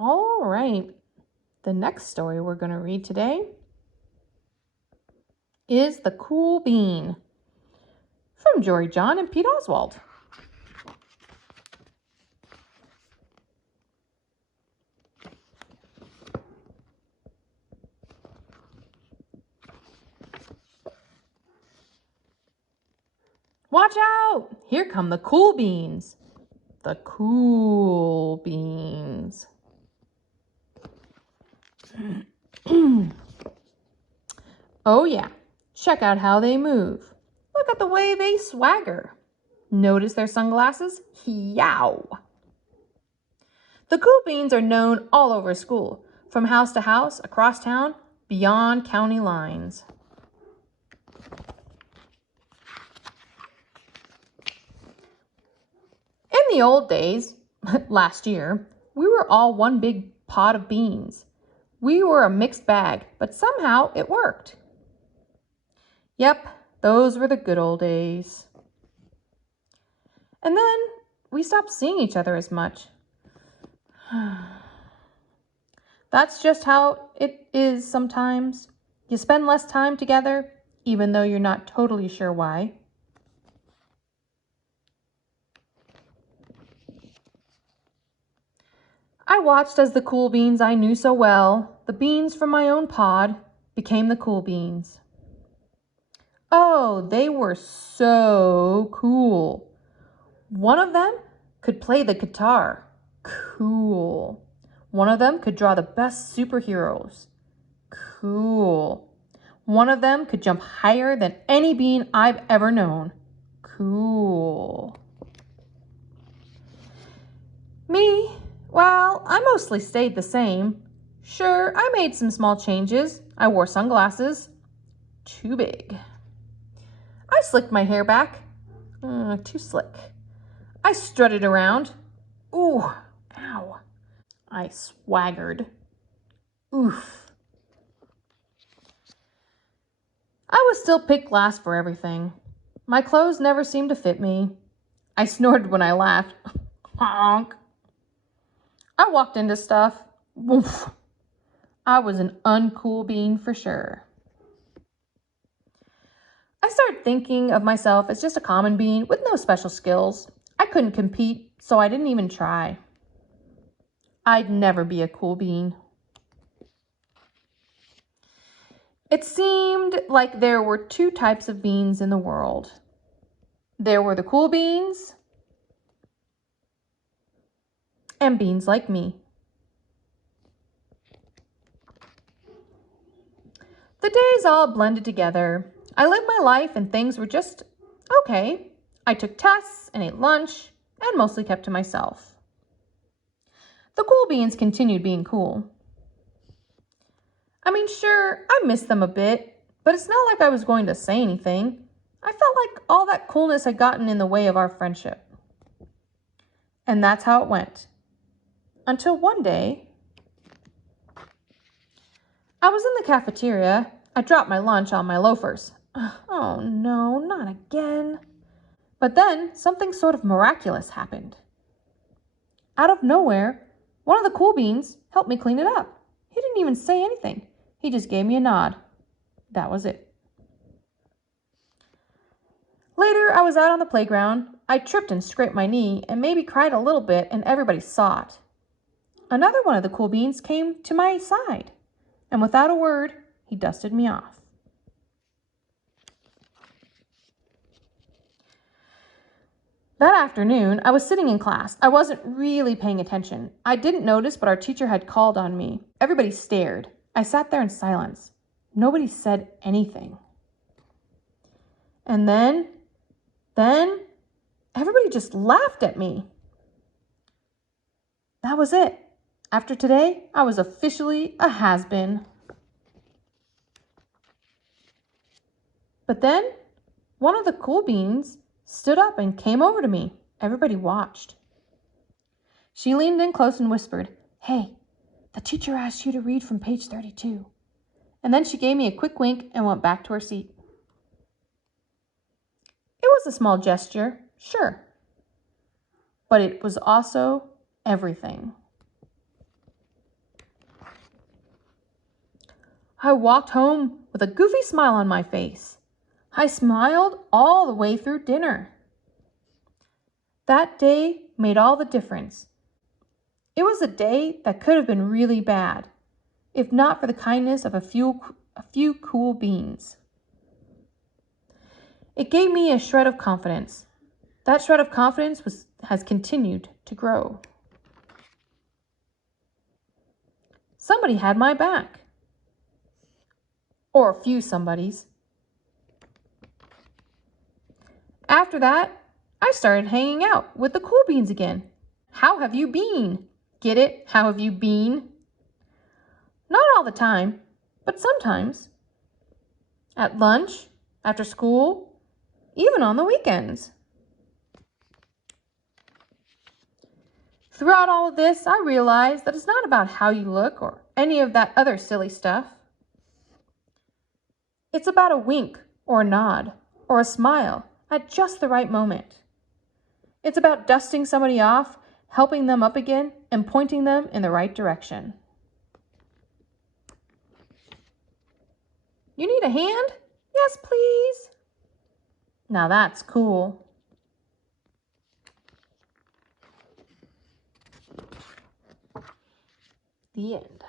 All right, the next story we're going to read today is The Cool Bean from Jory John and Pete Oswald. Watch out! Here come the cool beans. The cool beans. Oh yeah, check out how they move. Look at the way they swagger. Notice their sunglasses? Yow! The cool beans are known all over school, from house to house, across town, beyond county lines. In the old days, last year, we were all one big pot of beans. We were a mixed bag, but somehow it worked. Yep, those were the good old days. And then we stopped seeing each other as much. That's just how it is sometimes. You spend less time together, even though you're not totally sure why. I watched as the cool beans I knew so well, the beans from my own pod, became the cool beans. Oh, they were so cool. One of them could play the guitar. Cool. One of them could draw the best superheroes. Cool. One of them could jump higher than any bean I've ever known. Cool. Me? Well, I mostly stayed the same. Sure, I made some small changes. I wore sunglasses. Too big. I slicked my hair back. Too slick. I strutted around. Ooh, ow. I swaggered. Oof. I was still picked last for everything. My clothes never seemed to fit me. I snorted when I laughed. Honk. I walked into stuff. Woof. I was an uncool bean for sure. I started thinking of myself as just a common bean with no special skills. I couldn't compete, so I didn't even try. I'd never be a cool bean. It seemed like there were two types of beans in the world. There were the cool beans and beans like me. The days all blended together. I lived my life and things were just okay. I took tests and ate lunch and mostly kept to myself. The cool beans continued being cool. I mean, sure, I missed them a bit, but it's not like I was going to say anything. I felt like all that coolness had gotten in the way of our friendship. And that's how it went. Until one day, I was in the cafeteria. I dropped my lunch on my loafers. Oh no, not again. But then something sort of miraculous happened. Out of nowhere, one of the cool beans helped me clean it up. He didn't even say anything. He just gave me a nod. That was it. Later, I was out on the playground. I tripped and scraped my knee and maybe cried a little bit, and everybody saw it. Another one of the cool beans came to my side, and without a word, he dusted me off. That afternoon, I was sitting in class. I wasn't really paying attention. I didn't notice, but our teacher had called on me. Everybody stared. I sat there in silence. Nobody said anything. And then, everybody just laughed at me. That was it. After today, I was officially a has-been. But then, one of the cool beans stood up and came over to me. Everybody watched. She leaned in close and whispered, "Hey, the teacher asked you to read from page 32. And then she gave me a quick wink and went back to her seat. It was a small gesture, sure. But it was also everything. I walked home with a goofy smile on my face. I smiled all the way through dinner. That day made all the difference. It was a day that could have been really bad, if not for the kindness of a few cool beans. It gave me a shred of confidence. That shred of confidence has continued to grow. Somebody had my back. Or a few somebodies. After that, I started hanging out with the cool beans again. How have you been? Get it? How have you been? Not all the time, but sometimes. At lunch, after school, even on the weekends. Throughout all of this, I realized that it's not about how you look or any of that other silly stuff. It's about a wink or a nod or a smile at just the right moment. It's about dusting somebody off, helping them up again, and pointing them in the right direction. You need a hand? Yes, please. Now that's cool. The end.